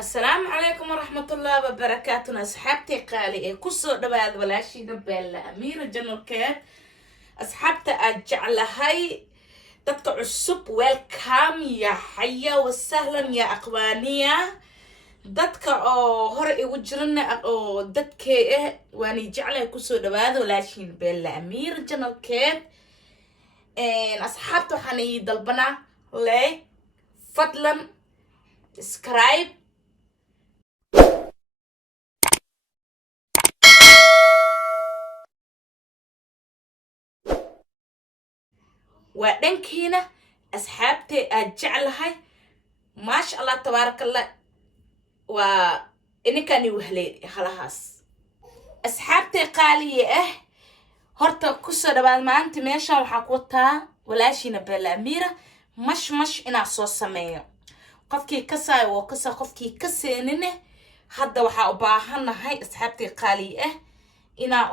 السلام عليكم ورحمة الله وبركاته. أصحابتي قالي كسر دباد ولا شيء نبل أميرة جنوكات أصحابتي أجعل هاي تدك عصب ويلكام يا حيا وسهلا يا أقوانية دتك هرئي وجرنا دتك واني جعله كسر دباد ولا شيء نبل أميرة جنوكات أصحابتي حني دلبنا لي فضلا سكرايب ودنكينا أصحابتي أجعلها ما شاء الله تبارك الله وإني كان يوهلي خلاص أصحابتي قالي هرتا كسر دبال ما أنت ماشا وحقوتها ولا شي نبال أميرة مش إنا صوص سمية قفكي كسا وكسا قفكي كسينينه هدا وحا أباهنا هاي أصحابتي قالي إنا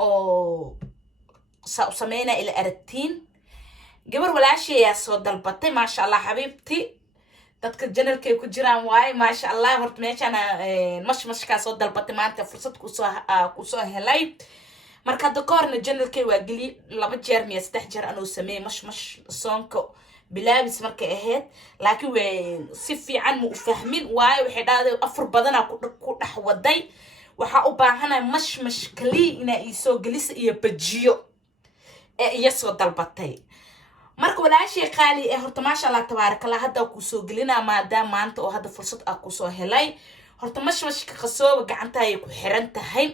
سمينا إلى أرتين gabar walaashay ayaa soo dalbatay ma sha Allah xabiibti dadka janalkay ku jiraan waay ma sha Allah horta meeshana mashka soo dalbatay maanta fursad ku soo helay marka dokorna janalkay waa gali 2 jeer miya 3 jeer anoo sameey mash soonka bilaabis markay ahayd laakiin way si fiican mu fahmin waay waxay dhaaday afar badan ku dhax waday waxa u baahanay mash kali ina ii soo galis iyo bajiyo iyo soo dalbatay marka walaashay qaali horta ma sha Allah tabarakallah hada ku soo galina maadaama maanta oo hada fursad ah ku soo helay horta mashka qasooba gacanta ay ku xiran tahay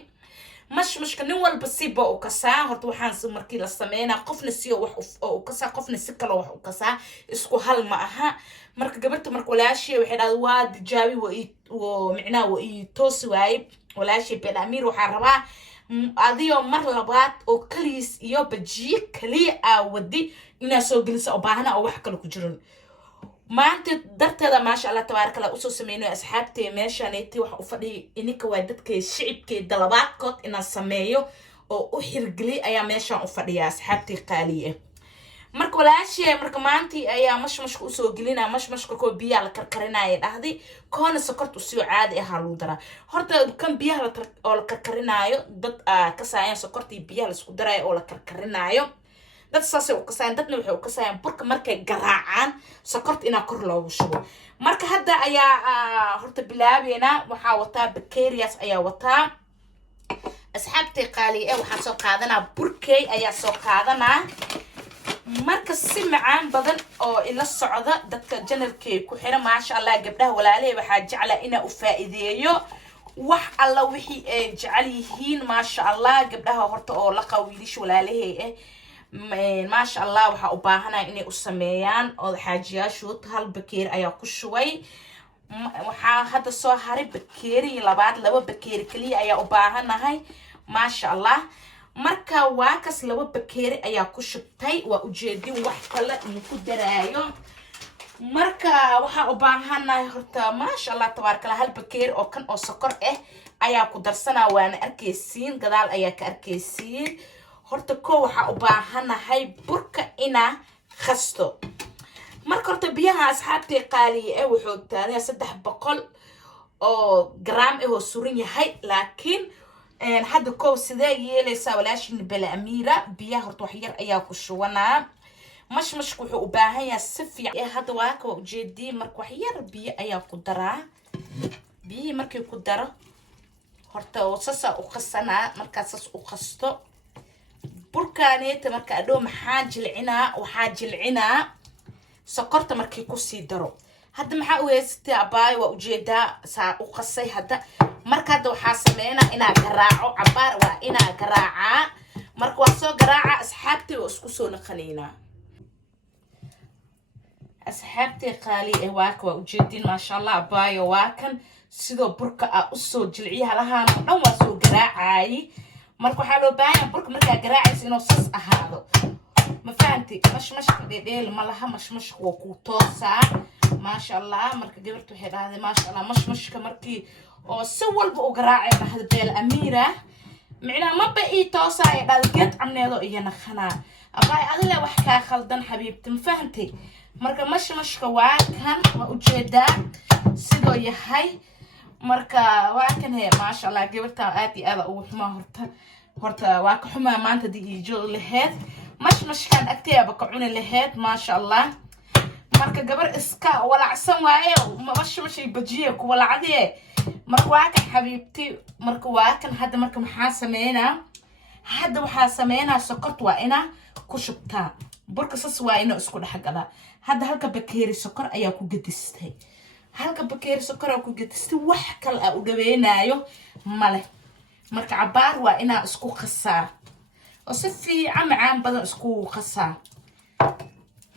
mashka nin walba siba oo kasaa horta waxaan markii la sameeyna qofna si wax oo kasaa qofna si kale wax oo kasaa isku hal ma aha marka gabarta marka walaashay waxay dhaad waa dijaabi micnaa waa toos waay walaashay been amiir waxa rabaa adiyo mar labaad oo kaliis iyo bajiye kaliya wadi ina soo gelisa oo baahana oo wax kale ku jirin maanta darteeda ma sha Allah tabarakallah u soo sameeyno asxaabtay meeshaneeti wax u fadhi ininka waa dadkay shicibkay dalabaadkood ina sameeyo oo u xirgeli ayaa meeshan u fadhiya asxaabtay qaaliye marka walaashay marka maantii ayaa mashka u soo gelina mashka ko biya la karkarinay dhahdi koona sokortu si caadi ah loo dara horta kan biyaha la karkarinayo dad ka saayaan sokortii biyaha la isku daray oo la karkarinayo dad saasay u kasaan dadna waxay u kasaan burka markay garaacaan sokorta ina kor loogu shubo marka hadda ayaa horta bilaabeena waxa wataa bacterias ayaa wataa asxaabtay qaali waxa soo qaadanaa burkay ayaa soo qaadanaa marka si macaan badan oo ila socda dadka janalkay ku xiran ma sha Allah gabdhaha walaalahay waxa jecla ina u faa'iideeyo wax alla wixii ay jecel yihiin ma sha Allah gabdhaha horta oo la qawiilish walaalahay ما شاء الله waxa u baahanaa inay u sameeyaan oo xaajiyaashu hal bakeer ayaa ku shubay waxa hada soo haray bakeeri laba bakeeri kaliya ayaa u baahanahay ma sha Allah marka waa kas 2 bakeeri ayaa ku shubtay waa ujeedin wax kale inuu ku daraayo marka waxa u baahanahay horta ma sha Allah tabarakallah hal bakeeri oo kan oo sokor ayaa ku darsanaa waana arkeysiin gadaal ayaa ka arkeysiin horta ko waxa u baahanahay burka ina khasto marka horta biyaha asxaabtay qaaliye wuxuu taanay 300 oo gram oo suran yahay laakiin hadda ko sidee yeelaysa walaashin bala amira biyaha horta wax yar ayaa ku shubanaa mashku wuxuu u baahan yahay si fiican hadda waa ka ujeedii marka wax yar biyo ayaa ku daraa biyo markii ku daro horta sasa u qasana marka sas u qasto burkaaneta marka adoo maxaa jilcinaa sokorta markii ku sii daro hadda maxaa u heystay abaay waa ujeedaa saa u qasay hadda marka hadda waxa sameeyna ina garaaco cabaar waa ina garaaca marka waa soo garaaca asxaabtay oo isku soo naqanayna asxaabtay qaali waa ujeedin ma sha Allah abaay waa kan sidoo burka u soo jilciyaha lahaan dhan waa soo garaacay marka waxa loo baahan burka marka garaacaysa inuu sas ahaado ma fahanti mashka dheedheel ma laha mashka waa ku toosaa ma sha Allah marka gabartu waxay dhahday ma sha Allah mashka markii oo si walba u garaacay mahad beel amira micna ma baa toosaa ay dhadgeed amneedo iyo naqana abay adile wax ka khaldan xabiibti ma fahanti marka mashka waa kan ma ujeedaa sidoo yahay marka waa kan he maasha allah gabarta aad iyo aad ugu xumaa horta waa ka xumaa maanta dii joog lahayd mashmashkan agteeba ka cuni lahayd maasha allah marka gabar iska walacsan waaye mashmashay bajiye ku walacdee marka waa kan xabiibti marka waa kan hadda marka maxaa sameynaa hadda waxaa sameynaa sokort waa ina ku shubtaa burka sas waa ina isku dhaxgalaa hadda halka bakeeri sokor ayaa ku gadistay halka bakeeri sokor ayaa ku gadistay wax kale u dhaweenaayo male marka cabaar waa ina isku qasaa oo si fiican macaan badan isku qasaa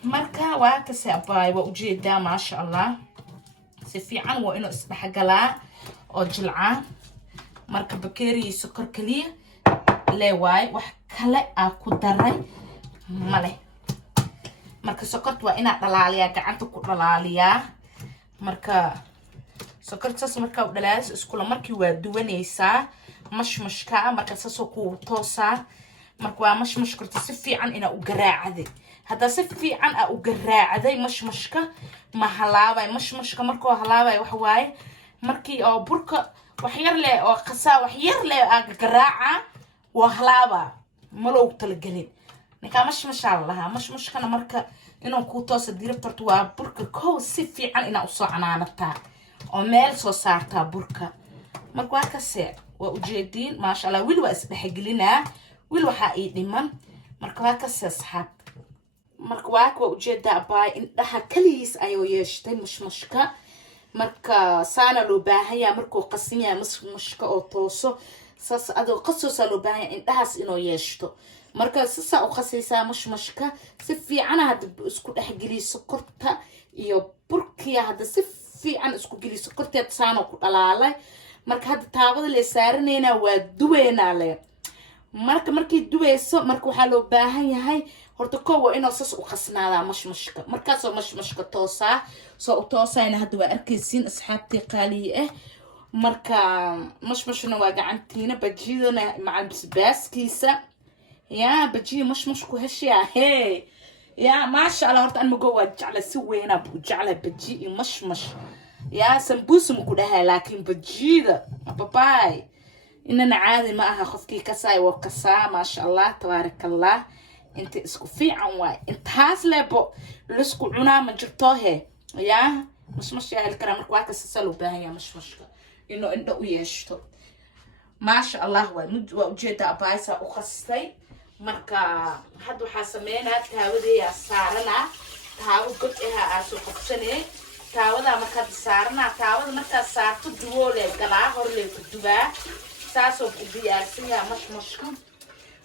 marka waa ka saabay waa ujeedaa maasha allah si fiican waa ina isdhaxgalaa oo jilcaan marka bakeeri sokor kaliya leewaay wax kale ku daray male marka sokorta waa ina dhalaaliyaa gacanta ku dhalaaliyaa marka sokorta saas marka u dhalaaliso iskula markii waa duwanaysaa mashmashka marka saas ku toosaa marka waa mashmashka si fiican ina u garaacday hadda si fiican u garaacday mashmashka ma halaabay mashmashka markoo halaabay wax waaye markii oo burka wax yar leh oo qasaa wax yar leh garaaca waa halaaba malow talagelin ninka mashmasha lahaa mashmashkana marka inuu ku tooso dirabtartu waa burka koo si fiican ina u soo canaanataa oo meel soo saartaa burka marka waa ka see waa ujeediin maasha allah wili waa isdhaxgelinaa wili waxaa ii dhiman marka waa ka see asxaab marka waa ujeedaa baay indhaha kaliis ayuu yeeshtay mashmashka marka saana loo baahanyaa markuu qasin yahay mashmashka oo tooso saas adoo qasoosa loo baahanyaa indhahaas inuu yeeshto marka sasa u qasaysaa mashmashka si fiican hadda isku dhaxgeliyo sokorta iyo burkiya hadda si fiican isku geliyo sokorteed saano ku dhalaalay marka hadda taabada la saaranayna waa duweena le markii duweyso marka waxa loo baahan yahay horta koow inuu sas u qasnaada mashmashka markaas oo mashmashka toosaa soo u toosayna hadda waa arkaysiin asxaabtii qaali marka mashmashna waa gacantiina bajidana maca basbaaskiisa يا بجي مش كهشيا هي يا ما شاء الله هرت أنا مجوا جعل سوي أنا بجعل بجي مش يا سمبوس مكودها لكن بجي ذا باي إننا عادي معها خفكي كساي وكسا ما شاء الله تبارك الله أنت اسكو في عنواي أنت هاسلة بو لسكو عنا من جرتوه يا مش يا هالكلام الكواك سسلو بها يا مش إنه إنه ويشتو ما شاء الله وجيدا بايسا وخصتي marka hadda waxa sameeynaa taawada saarana taawo god ah soo qabsanay taawada marka saarana taawada marka saarto duwole galaa hor leey ku dubaa saasoo ku diyaarsiyaa mashmashka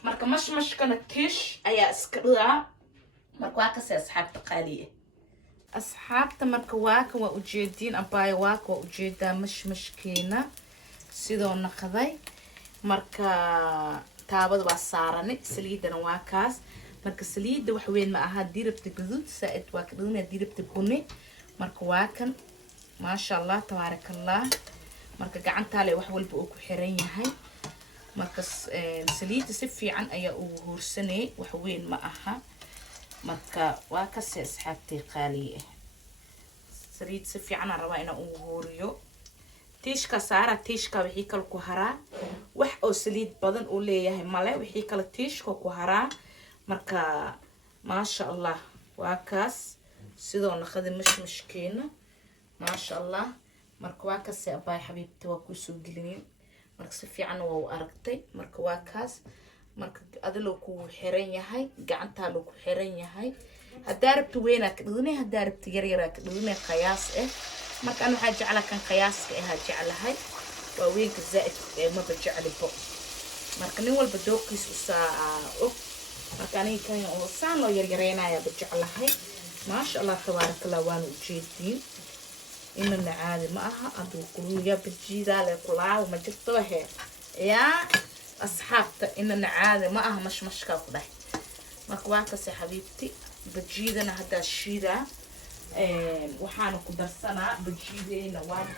marka mashmashkana tish ayaa iska dhigaa marka waa ka asxaabta qaaliye asxaabta marka waa ujeedin abaay waa ujeedaa mashmashkeena sidoo naqday marka taabada waa saarane saliidana waa kaas marka saliida wax weyn ma aha dirabta guduud saaid waa ka dhigna dirabta bunni marka waa kan ma sha Allah tabarakallah marka gacanta leh wax walba uu ku xiran yahay marka saliida si fiican ayaa uu hoorsanay wax weyn ma aha marka waa ka asxaabtii qaali saliid si fiican rabaa inaan uu hooriyo tiishka saara tiishka wixii kale ku haraa wax oo saliid badan oo leeyahay male wixii kale tiishka ku haraa marka ma sha Allah waa kaas sidoo naqada mashmashkeena ma sha Allah marka waa ka saabay xabiibti waa ku soo gelin marka si fiican waa aragtay marka waa kaas marka adalo ku xiran yahay gacanta loo ku xiran yahay hadarabtu weena ka dhignay hadarabtu yar yar ka dhignay qiyaas marka أنا حاجة على كان قياس كأنها جعلها هاي ووين كزائد ما بجعل بق مركني ولا بدوق يسوسا مركني كان وصان لو يرينا يا بجعلها هاي ما شاء الله تبارك الله وان وجيدين إننا عادي معها أبو كلويا بجيدا لكلا وما جبتوها يا أصحابته إننا عادي معها مش مشكلة كده مركواك يا حبيبتي بجيدنا هذا الشيدا waxaan ku darsanaa bajideena waan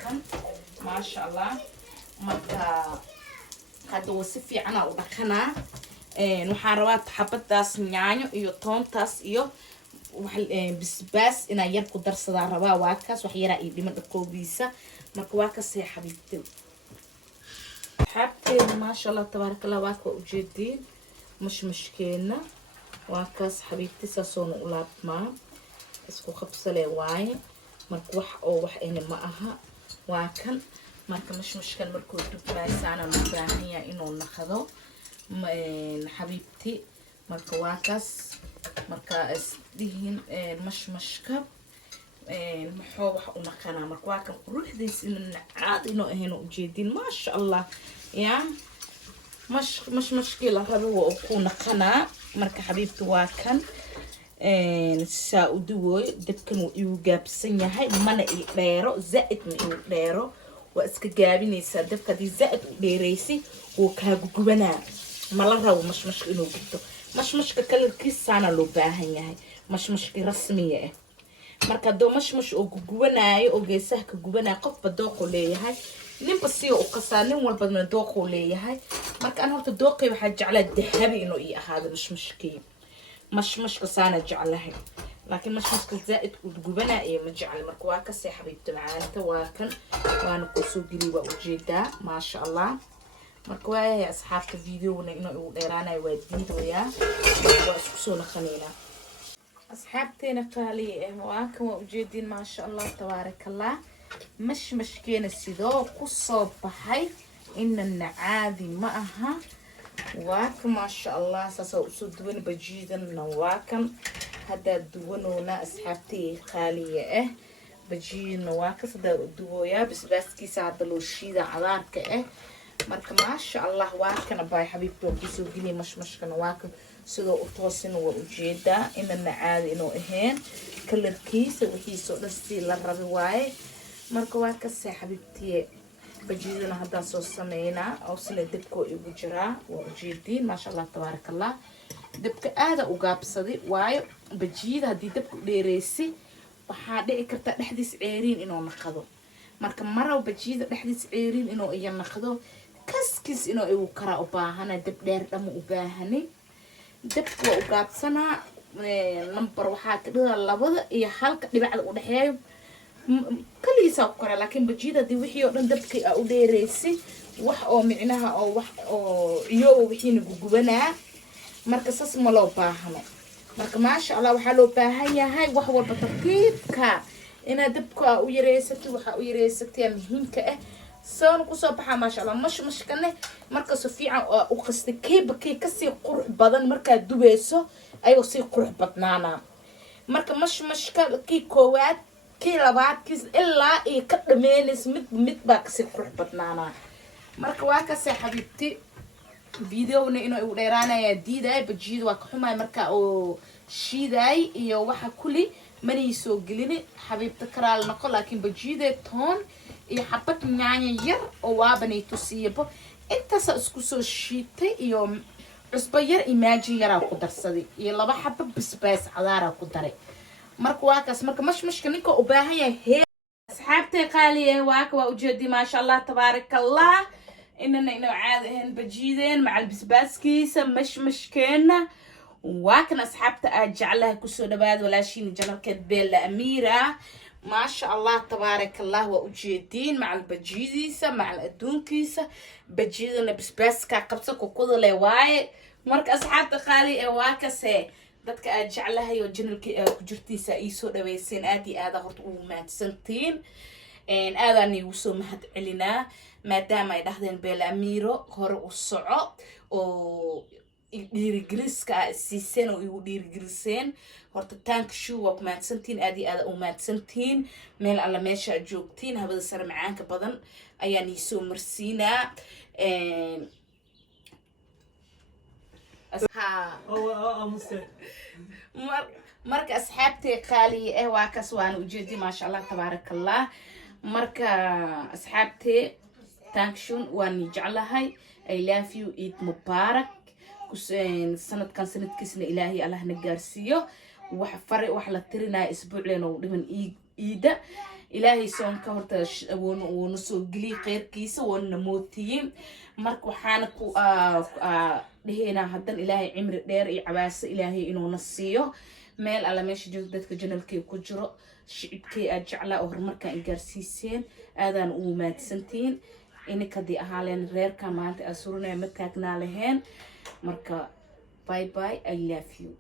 ma sha Allah marka hadda si fiican u dhaqanaa waxaan rabaa xabadaas yaanyo iyo toontaas iyo bisbaas inaan yar ku darsadaa rabaa waa kaas wax yaraa ii dhiman dhaqoobiisa marka waa kasee xabiibti asxaabteena maasha allah tabaaraka allah waa ka ujeediin mashmashkeena waa kaas xabiibti saasoona u laabmaa isku qabsalee waaye marka wax oo wax ina ma aha waa kan marka mashmashkan markuu dubmaysaana loo baahan yahay inuu naqdo xabiibti marka waa kaas marka isdihin mashmashka maxoo wax u naqanaa marka waa kan quruxdiisa inaan caadi inoo ahayno ujeedin maasha allah yaa mashmashkii la rabo waa ku naqanaa marka xabiibti waa kan saa u duwooyo dabkan wuu igu gaabsan yahay mana ii dheero zaa'id ma igu dheero waa iska gaabinaysaa dabka haddii zaa'id u dheeraysi wuu kaagu gubanaa mala rabo mashmashka inuu gubto mashmashka kalarkiisaana loo baahan yahay mashmashkii rasmiga ah marka hadduu mashmash oo gugubanaayo oo geesaha ka gubanaayo qofba dooquu leeyahay ninba siga u qasaa nin walbana dooquu leeyahay marka aan horta dooqay waxaa jeclaa dahabi inuu ii ahaado mashmashkii mashmashka saana jeclahay laakiin mashmashka zaa'id u gubanaa iyo ma jecli marka waa kasii xabiibta macaanta waa kan waana kusoo geliy waa ujeedaa maasha allah marka waayahay asxaabta videoguna inuu igu dheeraanayo waa diidoyaa waa isku soo naqanaynaa asxaabteena qaaliya waa kan waa ujeediin maasha allah tabaarakallah mashmashkeena sidoo kusoo baxay inana caadi ma aha waa kan maasha allah saasa usoo duwan bajiidana waa kan haddaa duwanoona asxaabtay qaaliya ah bajiidna waa kas haddaa duwooyaa bisbaaskiisa hadda loo shiida cadaarka ah marka maasha allah waa kana baay xabiibti waa kusoo geliya mashmashkana waa kan sidoo u toosina waa ujeedaa inana caadi inuu ahayn kalarkiisa wixiisoo dhan sii la rabi waaye marka waa kasee xabiibtiye bajiidana haddaa soo sameynaa oo sina dabkoo igu jiraa waa ujeediin maasha allah tabaaraka allah dabka aada u gaabsaday waayo bajiida haddii dabku dheereysi waxaa dhici karta dhexdiis ceeriin inuu naqdo marka maraw bajiida dhexdiis ceeriin inuu iya naqdo kaskiis inuu igu karaa u baahana dab dheer dhama u baahani dabka waa u gaabsanaa number waxaa ka dhida 2 iyo 1 dhibacda u dhexeeyo kaliisa ku kara laakiin bajiida hadii wixii oo dhan dabkii u dheereysay wax oo micnaha oo wax oo iyo wixiina gugubanaa marka sas ma loo baahno marka maasha allah waxaa loo baahan yahay wax walba tartiibka inaad dabka u yareysatay waxa u yareysatay muhiimka ah soon ku soo baxaa maasha allah mashmashkane marka soo fiican u qastay keebkii ka sii qurux badan marka dubayso ayuu sii qurux badnaana marka mashmashka kii koowaad kii labaad kii ilaa ay ka dhameynayso mid baa ka sii qurux badnaana marka waa ka sii xabiibti videona inuu igu dheeraanaya diiday bajiida waa ka xumaay marka oo shiiday iyo waxa kuli mani soo gelini xabiibta karaal noqo laakiin bajiida toon iyo xabad nyaanya yar oo waabanay tusiyabo intaas isku soo shiitay iyo cusbo yar imaaji yara ku darsaday iyo 2 xabad bisbaas cadaara ku daray marka waa kaas marka mashmashka ninka u baahan yahay asxaabtay qaaliye waa ka waa ujeedi ma sha Allah tabaarakallah inna caadi ahaan bajiideen macal bisbaaskiisa mashmashkeena waa kan asxaabta aad jeclaha ku soo dhawaad walaashiin janalkeed beela amira ما شاء الله تبارك الله وجدين مع البجيزيسة مع الأدونكيسة بجيدنا بس كقبسك وكذا لواي مرك أصحاب تخالي واكسة dadka aad jeclahay oo janalka ku jirtiisa ay soo dhaweyseen aad iyo aad horta u mahadsantiin aadaan igu soo mahad celinaa maadaama ay dhahdeen beela amiro hore u soco oo dhiirigeliska siiseen oo igu dhiirigeliseen horta tank show waa ku mahadsantiin aad iyo aad u mahadsantiin meel alla meesha aad joogtiin habada sare macaanka badan ayaan ii soo marsiinaa marka asxaabtay qaaliye waa kaas waan ujeedi ma sha Allah tabaarakallah marka asxaabtay tank show waan jeclahay I love you eid mubarak sanadkan sanadkiisna ilaahay Allah na gaarsiiyo wax fari wax la tirinaa isbuucleen oo dhiman iida ilaahay soonka horta woona soo geli qeyrkiisa woona mootiyin marka waxaan ku dhaheena hadan ilaahay cimri dheer iyo cabaasa ilaahay inuu na siiyo meel alla meesha joog dadka janalkay ku jiro shicibkay aad jeclaa oo horumarka ay gaarsiiseen aadaan ugu mahadsantiin inikadii ahaaleen reerka maanta asurunaya ma taagnaa lahayn marka bye bye I love you